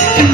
thank you